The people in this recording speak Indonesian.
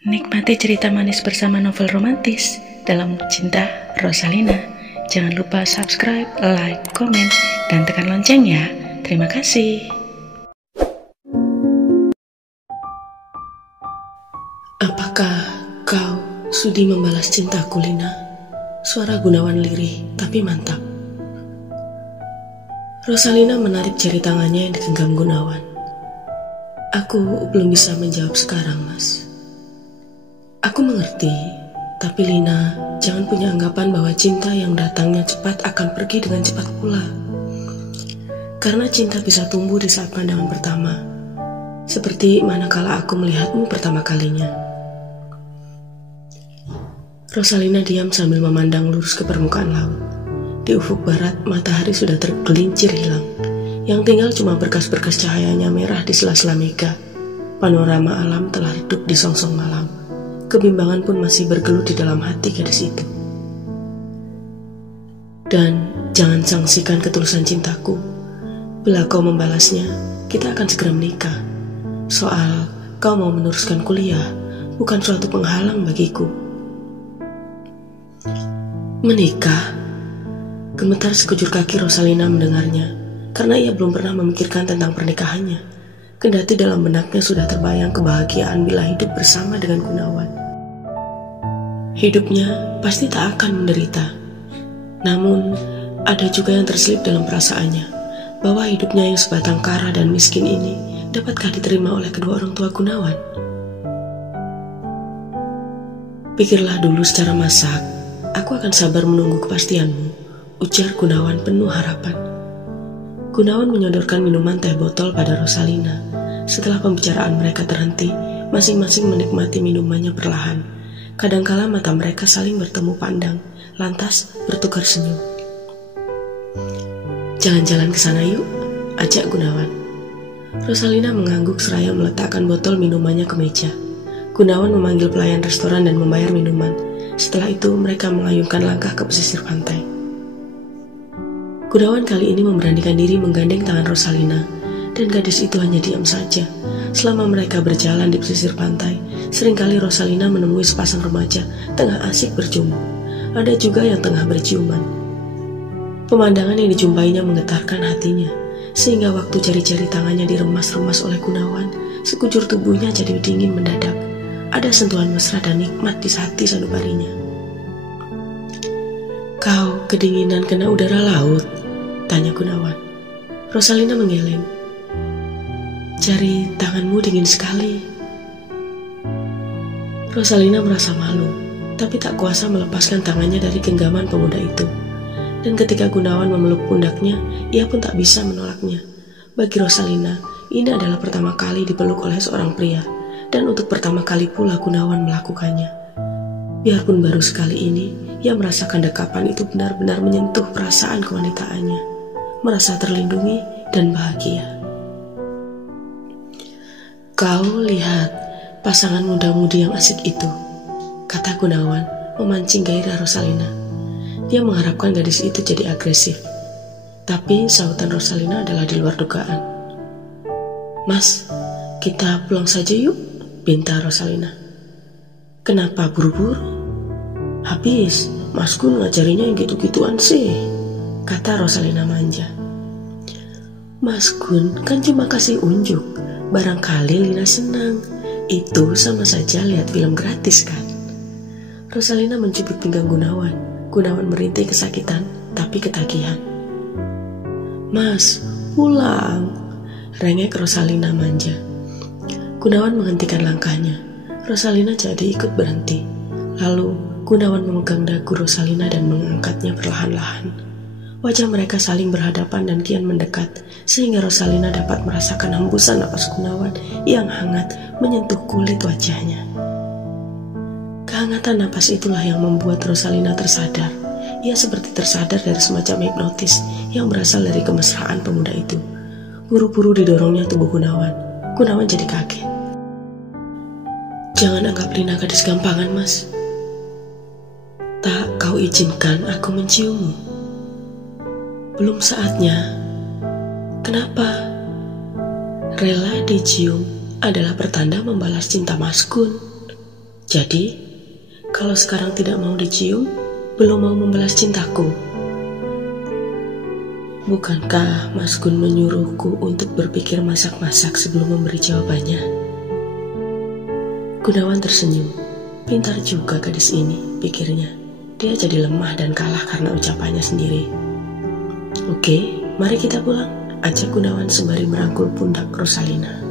Nikmati cerita manis bersama novel romantis dalam Cinta Rosalina. Jangan lupa subscribe, like, komen, dan tekan lonceng ya. Terima kasih. Apakah kau sudi membalas cintaku, Lina? Suara Gunawan lirih tapi mantap. Rosalina menarik jari tangannya yang digenggam Gunawan. Aku belum bisa menjawab sekarang, Mas. Aku mengerti, tapi Lina, jangan punya anggapan bahwa cinta yang datangnya cepat akan pergi dengan cepat pula. Karena cinta bisa tumbuh di saat pandangan pertama, seperti manakala aku melihatmu pertama kalinya. Rosalina diam sambil memandang lurus ke permukaan laut. Di ufuk barat, matahari sudah tergelincir hilang. Yang tinggal cuma berkas-berkas cahayanya merah di sela-sela mega. Panorama alam telah redup di songsong malam. Kebimbangan pun masih bergelut di dalam hati gadis itu. Dan jangan sangsikan ketulusan cintaku. Bila kau membalasnya, kita akan segera menikah. Soal kau mau meneruskan kuliah bukan suatu penghalang bagiku. Menikah? Gemetar sekujur kaki Rosalina mendengarnya, karena ia belum pernah memikirkan tentang pernikahannya. Kendati dalam benaknya sudah terbayang kebahagiaan bila hidup bersama dengan Gunawan. Hidupnya pasti tak akan menderita. Namun, ada juga yang terselip dalam perasaannya, bahwa hidupnya yang sebatang kara dan miskin ini dapatkah diterima oleh kedua orang tua Gunawan? Pikirlah dulu secara masak, aku akan sabar menunggu kepastianmu, ujar Gunawan penuh harapan. Gunawan menyodorkan minuman teh botol pada Rosalina. Setelah pembicaraan mereka terhenti, masing-masing menikmati minumannya perlahan. Kadangkala mata mereka saling bertemu pandang, lantas bertukar senyum. Jalan-jalan ke sana yuk, ajak Gunawan. Rosalina mengangguk seraya meletakkan botol minumannya ke meja. Gunawan memanggil pelayan restoran dan membayar minuman. Setelah itu mereka mengayunkan langkah ke pesisir pantai. Gunawan kali ini memberanikan diri menggandeng tangan Rosalina, dan gadis itu hanya diam saja. Selama mereka berjalan di pesisir pantai, seringkali Rosalina menemui sepasang remaja tengah asik berjumpa. Ada juga yang tengah berciuman. Pemandangan yang dijumpainya menggetarkan hatinya, sehingga waktu jari-jari tangannya diremas-remas oleh Gunawan, sekujur tubuhnya jadi dingin mendadak. Ada sentuhan mesra dan nikmat di hati sanubarinya. Kau kedinginan kena udara laut? Tanya Gunawan. Rosalina menggeleng. Jari tanganmu dingin sekali. Rosalina merasa malu, tapi tak kuasa melepaskan tangannya dari genggaman pemuda itu. Dan ketika Gunawan memeluk pundaknya, ia pun tak bisa menolaknya. Bagi Rosalina, ini adalah pertama kali dipeluk oleh seorang pria, dan untuk pertama kali pula Gunawan melakukannya. Biarpun baru sekali ini, ia merasakan dekapan itu benar-benar menyentuh perasaan kewanitaannya, merasa terlindungi dan bahagia. Kau lihat pasangan muda-mudi yang asik itu, kata Gunawan memancing gairah Rosalina. Dia mengharapkan gadis itu jadi agresif, tapi sautan Rosalina adalah di luar dugaan. Mas, kita pulang saja yuk, pinta Rosalina. Kenapa buru-buru? Habis, Mas Gun ngajarinya yang gitu-gituan sih, kata Rosalina manja. Mas Gun kan cuma kasih unjuk, barangkali Lina senang. Itu sama saja lihat film gratis kan? Rosalina mencubit pinggang Gunawan. Gunawan merintih kesakitan, tapi ketagihan. Mas, pulang, rengek Rosalina manja. Gunawan menghentikan langkahnya. Rosalina jadi ikut berhenti. Lalu Gunawan memegang dagu Rosalina dan mengangkatnya perlahan-lahan. Wajah mereka saling berhadapan dan kian mendekat, sehingga Rosalina dapat merasakan hembusan napas Gunawan yang hangat menyentuh kulit wajahnya. Kehangatan napas itulah yang membuat Rosalina tersadar. Ia seperti tersadar dari semacam hipnotis yang berasal dari kemesraan pemuda itu. Buru-buru didorongnya tubuh Gunawan. Gunawan jadi kaget. Jangan anggap Lina gadis gampangan, Mas. Tak kau izinkan aku menciummu. Belum saatnya. Kenapa? Rela dicium adalah pertanda membalas cinta Mas Gun. Jadi, kalau sekarang tidak mau dicium, belum mau membalas cintaku. Bukankah Mas Gun menyuruhku untuk berpikir masak-masak sebelum memberi jawabannya? Gunawan tersenyum. Pintar juga gadis ini, pikirnya. Dia jadi lemah dan kalah karena ucapannya sendiri. Oke, mari kita pulang, ajak Gunawan sembari merangkul pundak Rosalina.